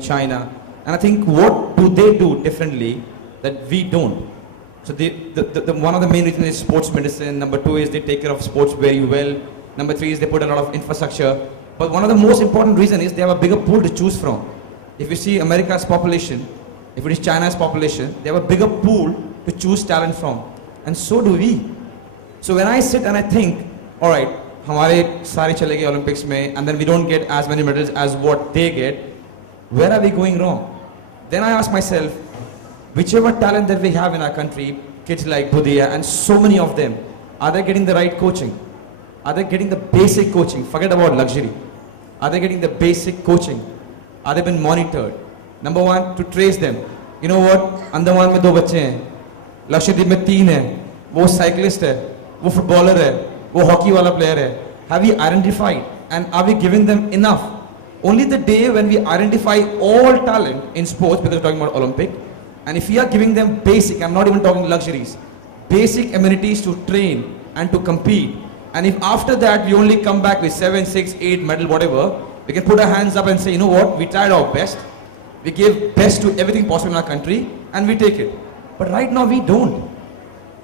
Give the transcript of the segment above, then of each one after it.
China. And I think what do they do differently that we don't? So one of the main reasons is sports medicine. Number two is they take care of sports very well. Number three is they put a lot of infrastructure. But one of the most important reasons is they have a bigger pool to choose from. If you see America's population, if it is China's population, they have a bigger pool to choose talent from. And so do we. So when I sit and I think, alright, hamare sare chale gaye Olympics mein, and then we don't get as many medals as what they get, where are we going wrong? Then I ask myself, whichever talent that we have in our country, kids like Budhia and so many of them, are they getting the right coaching? Are they getting the basic coaching? Forget about luxury. Are they getting the basic coaching? Are they being monitored? Number one, to trace them. You know what? Andaman mein 2 bacche hain. Lakshadweep mein 3 hai. वो cyclist है, वो footballer है, वो hockey वाला player है. Have we identified and are we giving them enough? Only the day when we identify all talent in sports, because we're talking about Olympic, and if we are giving them basic, I'm not even talking luxuries, basic amenities to train and to compete, and if after that we only come back with 7, 6, 8 medal, whatever, we can put our hands up and say, you know what, we tried our best, we gave best to everything possible in our country, and we take it. But right now we don't.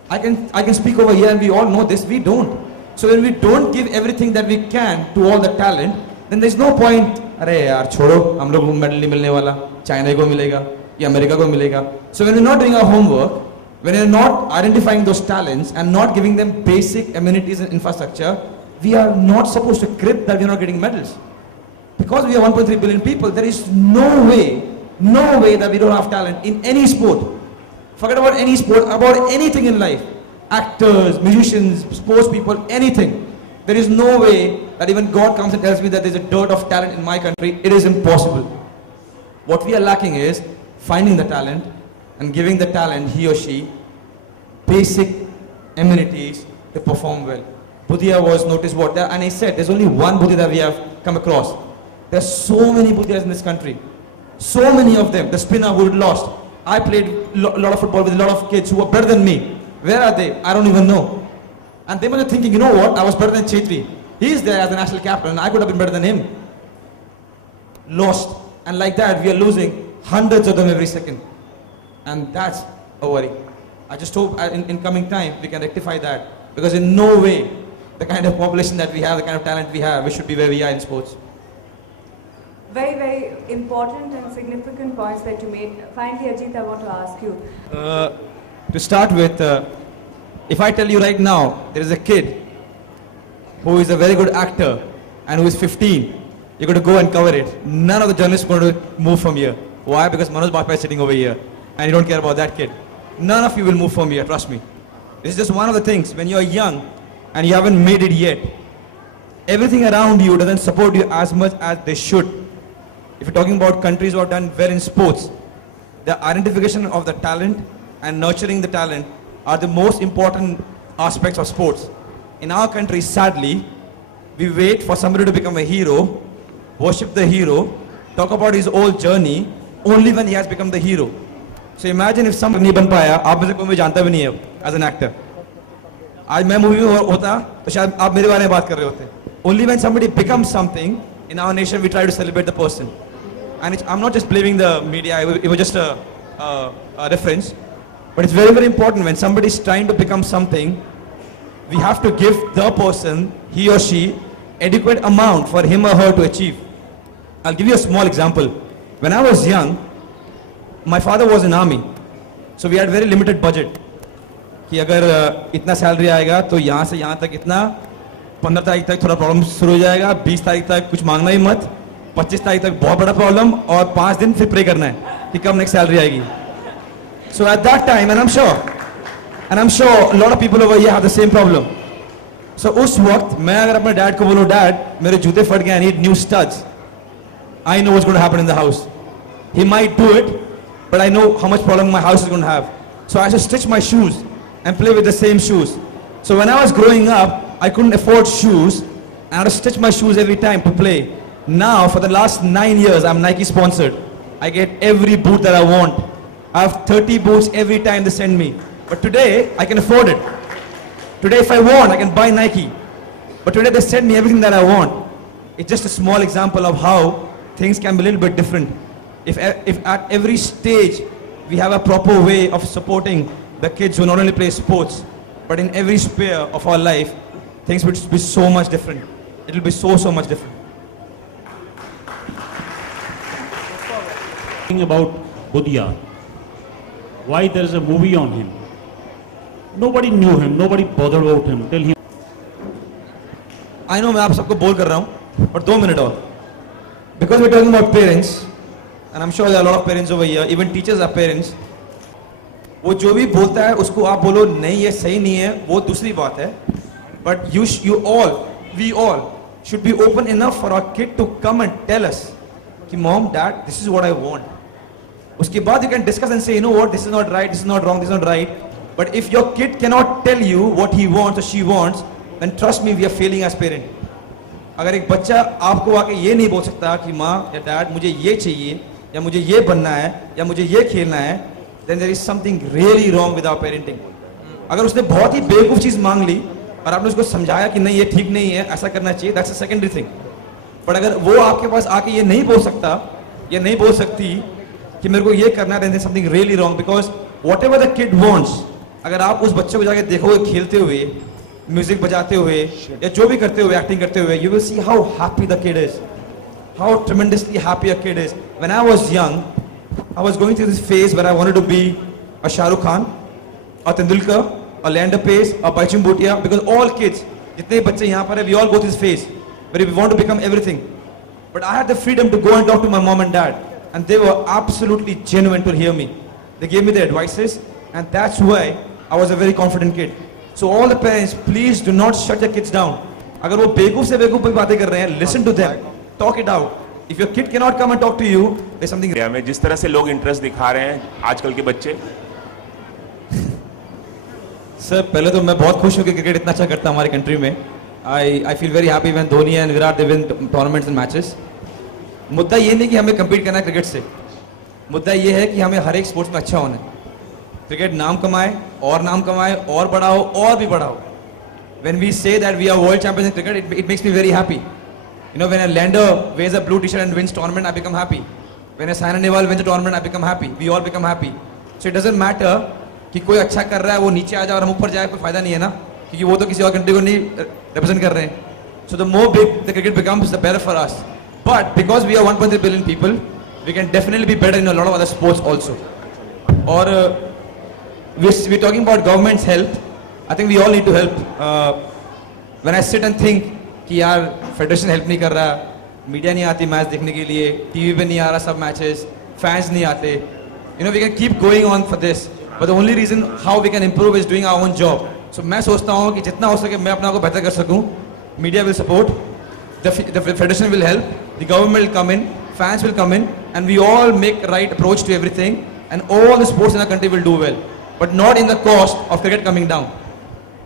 I can speak over here and we all know this, we don't. So when we don't give everything that we can to all the talent, then there's no point, अरे यार छोड़ो, हम लोग medal नहीं मिलने वाला, China को मिलेगा, या America को मिलेगा. So when we're not doing our homework, when we're not identifying those talents and not giving them basic amenities and infrastructure, we are not supposed to crib that we're not getting medals. Because we are 1.3 billion people, there is no way that we don't have talent in any sport. Forget about any sport, about anything in life. Actors, musicians, sports people, anything. There is no way that even God comes and tells me that there's a dearth of talent in my country. It is impossible. What we are lacking is finding the talent and giving the talent, he or she, basic amenities to perform well. Budhia was noticed what there, and I said there's only one Budhia that we have come across. There are so many Budhias in this country. So many of them. The spinner who lost. I played a lot of football with a lot of kids who were better than me. Where are they? I don't even know. And they were thinking, you know what, I was better than Chhetri. He is there as the national captain and I could have been better than him. Lost. And like that, we are losing hundreds of them every second. And that's a worry. I just hope in coming time, we can rectify that. Because in no way, the kind of population that we have, the kind of talent we have, we should be where we are in sports. Very, very important and significant points that you made. Finally, Ajit, I want to ask you. To start with, if I tell you right now, there is a kid who is a very good actor and who is 15, you're going to go and cover it. None of the journalists are going to move from here. Why? Because Manoj Bajpayee is sitting over here and you don't care about that kid. None of you will move from here, trust me. This is just one of the things. When you're young and you haven't made it yet, everything around you doesn't support you as much as they should. If you're talking about countries who have done well in sports, the identification of the talent and nurturing the talent are the most important aspects of sports. In our country, sadly, we wait for somebody to become a hero, worship the hero, talk about his whole journey, only when he has become the hero. So imagine if somebody नहीं बन पाया, आप में से कोई मुझे जानता भी नहीं है as an actor. आज मैं movie में होता, तो शायद आप मेरे बारे में बात कर रहे होते. Only when somebody becomes something, in our nation we try to celebrate the person. And I'm not just blaming the media, it was just a reference. But it's very, very important when somebody is trying to become something, we have to give the person, he or she, adequate amount for him or her to achieve. I'll give you a small example. When I was young, my father was in army. So we had very limited budget. कि अगर इतना salary आएगा तो यहाँ से यहाँ तक इतना 15 तारीख तक थोड़ा प्रॉब्लम शुरू हो जाएगा 20 तारीख तक कुछ मांगना ही मत 25 तारीख तक बहुत बड़ा प्रॉब्लम और 5 दिन फिर प्रे करना है कि कब नेक्स्ट सैलरी आएगी. So at that time, and I'm sure a lot of people over here have the same problem. So उस वक्त मैं अगर अपने डैड को बोलूँ डैड मेरे जूते फट गए I need new studs, I know what's going to happen in the house. He might do it, but I know how much problem my house is going to have. So I have to stitch my shoes and play with the same shoes. So when I was growing up, I couldn't afford shoes and I had to stitch my shoes every time to play. Now for the last 9 years, I'm Nike sponsored. I get every boot that I want. I have 30 boots every time they send me. But today, I can afford it. Today if I want, I can buy Nike. But today they send me everything that I want. It's just a small example of how things can be a little bit different. if at every stage we have a proper way of supporting the kids who not only play sports, but in every sphere of our life, things would be so much different. It will be so much different. About Budhia, why there is a movie on him. Nobody knew him, nobody bothered about him till he. I know मैं आप सबको बोल कर रहा हूँ, but 2 minutes और. Because we're talking about parents, and I'm sure there are a lot of parents over here, even teachers are parents. वो जो भी बोलता है उसको आप बोलो नहीं ये सही नहीं है, वो दूसरी बात है. But we all should be open enough for our kid to come and tell us कि mom, dad, this is what I want. उसके बाद you can discuss and say, you know what, this is not right, this is not wrong, this is not right. But if your kid cannot tell you what he wants or she wants, then trust me, we are failing as parent. अगर एक बच्चा आपको आके ये नहीं बोल सकता कि माँ या डैड मुझे ये चाहिए या मुझे ये बनना है या मुझे ये खेलना है, then there is something really wrong with our parenting. अगर उसने बहुत ही बेवकूफ चीज मांग ली और आपने उसको समझाया कि नहीं ये ठीक नहीं है, ऐसा करना चाहिए, that's a secondary thing. But अगर वो आपके पास आके ये नहीं बोल सकता या नहीं बोल सकती कि मेरे को ये करना है, then there is something really wrong, because whatever the kid wants, अगर आप उस बच्चे को जाके देखोगे खेलते हुए, म्यूजिक बजाते हुए या जो भी करते हुए, एक्टिंग करते हुए, you will see how happy the kid is, how tremendously happy a kid is. When I was young, I was going through this phase where I wanted to be a Shah Rukh Khan, a Tendulkar, a Leander Pace, a Baichung Bhutia, because all kids, जितने बच्चे यहाँ पर हैं, we all go through this phase where we want to become everything. But I had the freedom to go and talk to my mom and dad, and they were absolutely genuine to hear me. They gave me their advices, and that's why I was a very confident kid. So all the parents, please do not shut your kids down. अगर वो बेवकूफ से बेवकूफ बातें कर रहे हैं, listen to them, talk it out. If your kid cannot come and talk to you, there's something. में जिस तरह से लोग इंटरेस्ट दिखा रहे हैं आजकल के बच्चे. सर पहले तो मैं बहुत खुश हूँ कि क्रिकेट इतना अच्छा करता है हमारी कंट्री में. I feel very happy when Dhoni and Virat they win tournaments and matches. मुद्दा ये नहीं कि हमें compete करना है क्रिकेट से. मुद्दा ये है कि हमें हर एक स्पोर्ट्स में अच्छा होना है. क्रिकेट नाम कमाए और बढ़ाओ और भी बढ़ाओ. When we say that we are world champions in cricket, it makes me very happy. You know, when a lander wears a blue t-shirt and wins tournament, I become happy. When a Saina Nehwal wins a tournament, I become happy. We all become happy. So it doesn't matter कि कोई अच्छा कर रहा है वो नीचे आ जाए और हम ऊपर जाए, कोई फायदा नहीं है ना, क्योंकि वो तो किसी और कंट्री को नहीं represent कर रहे हैं. So the more big the cricket becomes, the better for us. But because we are 1.3 billion people, we can definitely be better in a lot of other sports also. Or we're talking about government's help. I think we all need to help. When I sit and think कि यार federation help नहीं कर रहा, media नहीं आती match देखने के लिए, टीवी पे नहीं आ रहा सब मैचेस, फैंस नहीं आते, you know, we can keep going on for this, but the only reason how we can improve is doing our own job. So मैं सोचता हूँ कि जितना हो सके मैं अपना को बेहतर कर सकूँ. Media will support, the federation will help, the government will come in, fans will come in, and we all make right approach to everything, and all the sports in our country will do well, but not in the cost of cricket coming down.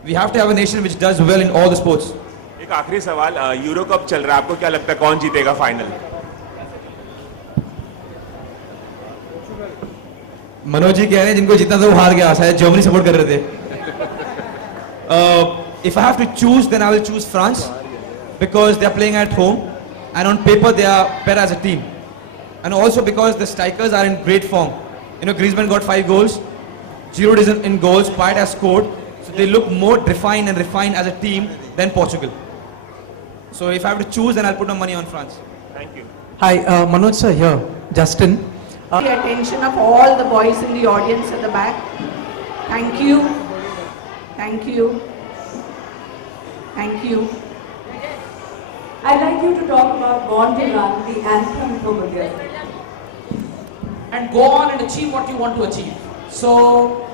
We have to have a nation which does well in all the sports. एक आखिरी सवाल, euro cup चल रहा है, आपको क्या लगता है कौन जीतेगा फाइनल? मनोज जी कह रहे हैं जिनको जीतना था वो हार गया, शायद जर्मनी सपोर्ट कर रहे थे. If I have to choose, then I will choose France, because they are playing at home, and on paper they are better as a team, and also because the strikers are in great form. You know, Griezmann got 5 goals, Giroud is in goals, Payet has scored, so they look more refined as a team than Portugal. So if I have to choose, then I'll put my money on France. Thank you. Hi, Manoj sir here. Justin. The attention of all the boys in the audience at the back. Thank you. Thank you. Thank you. I'd like you to talk about Born to Run, the anthem for Budhia. And go on and achieve what you want to achieve. So